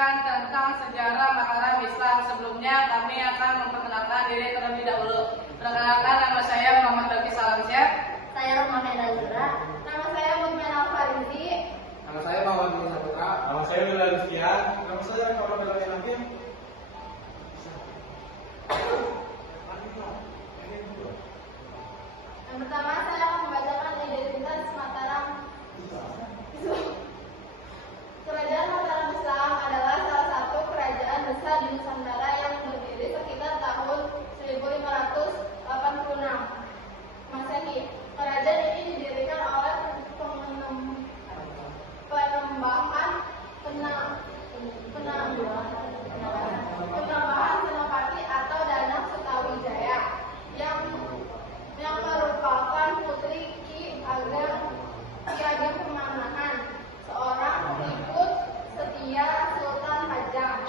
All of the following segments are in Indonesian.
menyampaikan tentang sejarah Mataram Islam. Sebelumnya kami akan memperkenalkan diri terlebih dahulu. Perkenalkan, nama saya Muhammad Bagi Salamsyah. Saya Rohmana Nazira. Nama saya Mutmain Al-Farizi. Nama saya Muhammad Bin Saputra. Nama saya Bila Lucian. Nama saya Muhammad Bin Hakim. Yang pertama saya akan membacakan identitas Mataram. Kerajaan Mataram Islam adalah salah satu kerajaan besar di Nusantara yang berdiri sekitar tahun 1586 Masehi. Kerajaan ini didirikan oleh penambahan Senopati atau Danang Sutawijaya yang merupakan putri Ki Ageng Pemanahan, seorang pengikut setia Sultan Hajang.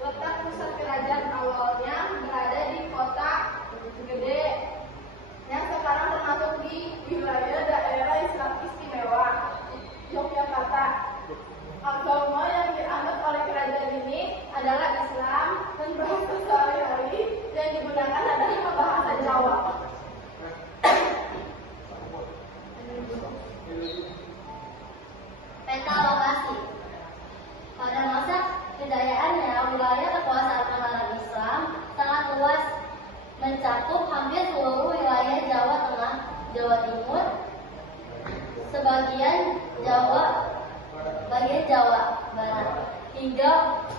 Letak pusat kerajaan awalnya berada di Kota Gede yang sekarang termasuk di wilayah daerah Islam Istimewa Yogyakarta. Agama yang dianut oleh kerajaan ini adalah Islam dan bahasa sehari-hari yang digunakan adalah bahasa Jawa. Peta lokasi. Pada masa kejayaannya, wilayah kekuasaan Mataram Islam sangat luas, mencakup hampir seluruh wilayah Jawa Tengah, Jawa Timur, bagian Jawa Barat, hingga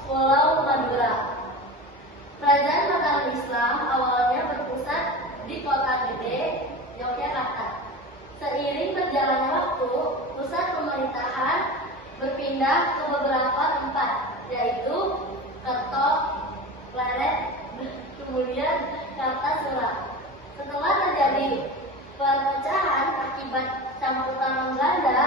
Pulau Madura. Kerajaan Mataram Islam awalnya berpusat di Kota Gede, Yogyakarta. Seiring berjalannya waktu, pusat pemerintahan berpindah ke beberapa tempat, yaitu Kerto, Pleret, kemudian Kartasura. Setelah terjadi perpecahan akibat campuran Belanda,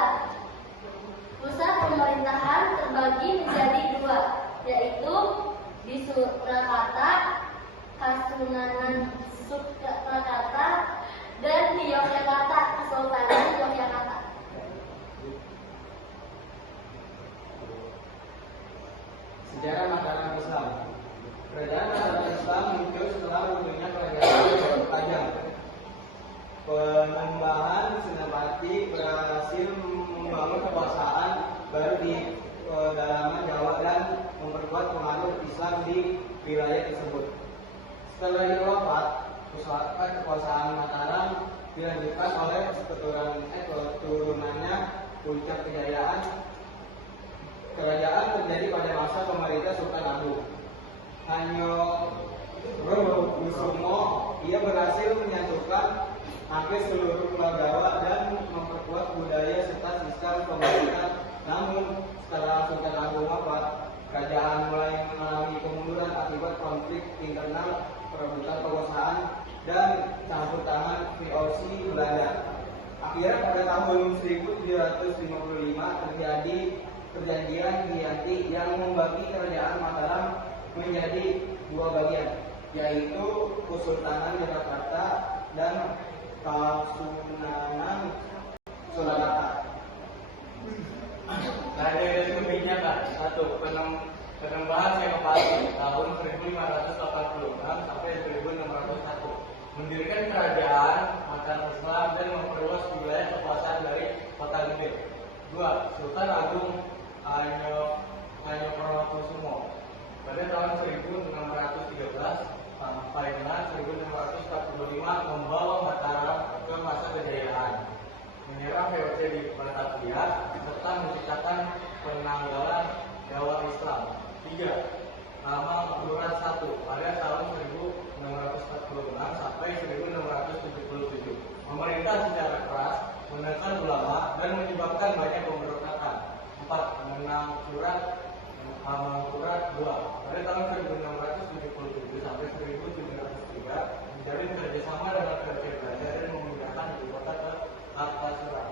pusat pemerintahan terbagi menjadi dua, yaitu di Surakarta, Kasunanan Surakarta, dan di Yogyakarta, Kesultanan Yogyakarta. Sejarah Mataram Islam. Kerajaan Mataram Islam muncul setelah munculnya kerajaan Hajang. Penambahan Senopati berhasil membangun kekuasaan baru di pedalaman Jawa dan memperkuat pengaruh Islam di wilayah tersebut. Setelah itu wafat, kekuasaan Mataram dilanjutkan oleh keturunannya. Puncak kejayaan kerajaan terjadi pada masa pemerintah Sultan Agung Hanyokusumo. Ia berhasil menyatukan hampir seluruh pulau Jawa dan memperkuat budaya serta sistem pemerintahan. Namun setelah Sultan Agung wafat, kerajaan mulai mengalami kemunduran akibat konflik internal, perebutan kekuasaan, dan campur tangan VOC Belanda. Akhirnya pada tahun 1755 terjadi perjanjian Giyanti yang membagi kerajaan Mataram menjadi dua bagian, yaitu Kesultanan Yogyakarta dan Kasunanan Surakarta. Dari kebijakan 1. Penambahan Senopati tahun 1586 sampai 1601, mendirikan kerajaan Mataram Islam dan memperluas wilayah kekuasaan dari Kota Gede. 2. Sultan Agung Hanyokusumo pada tahun 1613 sampai dengan 1645 membawa Mataram ke masa kejayaan, menyerang VOC di Batavia serta menciptakan penanggalan Jawa Islam. 3. Nama Kelurahan 1 pada tahun 1646 sampai 1677, memerintah secara keras, menekan ulama dan menyebabkan banyak pemberontakan. 4. Menang Surat 2 pada tahun 1677 sampai 1703, menjalin kerjasama dengan kerajaan Belanda dan memindahkan ibu kota ke Kartasura.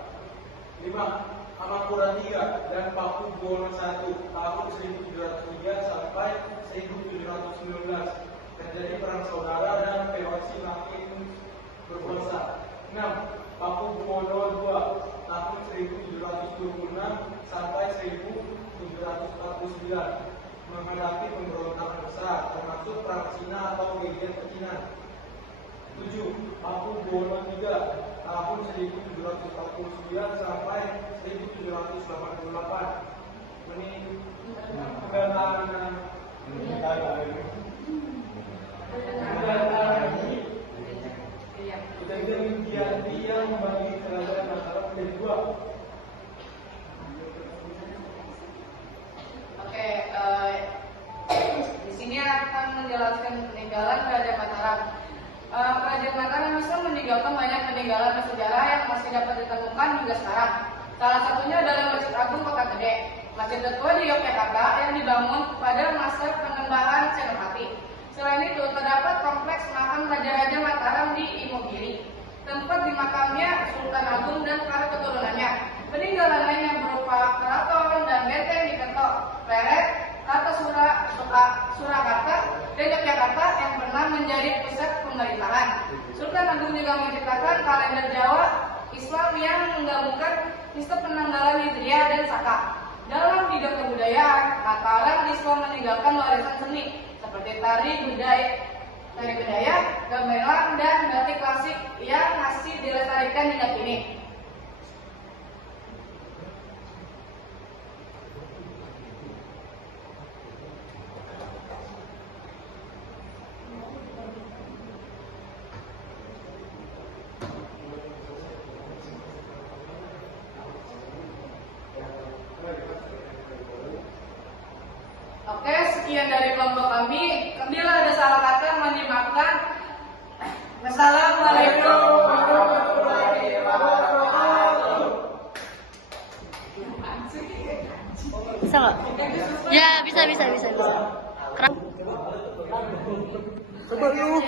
5. Amakura 3 dan Pakubuwono 1 tahun 1703 sampai 1719, terjadi perang saudara dan VOC makin berkuasa. 6. Pakubuwono 2 tahun 1726 sampai 1749, menghadapi pemberontakan besar, termasuk Perang Cina atau Geger Cina. 7. Paku Buwono III tahun 1749 sampai 1788. Kejadian dia membagi kerajaan Mataram menjadi 2. Oke, di sini akan menjelaskan peninggalan Kerajaan Mataram. Kerajaan Mataram bisa meninggalkan banyak peninggalan bersejarah yang masih dapat ditemukan hingga sekarang. Salah satunya adalah Masjid Agung Kota Gede, masjid tertua di Yogyakarta yang dibangun pada masa Penyembahan Senopati. Selain itu, terdapat kompleks makam Raja-Raja Mataram di Imogiri, tempat dimakamnya Sultan Agung dan para keturunannya. Peninggalan lainnya berupa keraton dan benteng di Ketok, Pleret, Surakarta, dan Yogyakarta yang pernah menjadi pusat pemerintahan. Sultan Agung juga menciptakan kalender Jawa Islam yang menggabungkan sistem penanggalan Hijriah dan Saka. Dalam bidang kebudayaan, Mataram Islam meninggalkan warisan seni seperti tari budaya, gamelan, dan batik klasik yang masih dilestarikan hingga kini. Oke, sekian dari kelompok kami. Bila ada salah kata, mohon dimaafkan. Wassalamualaikum warahmatullahi wabarakatuh. Bisa nggak? Ya, bisa. Keren. Coba yuk.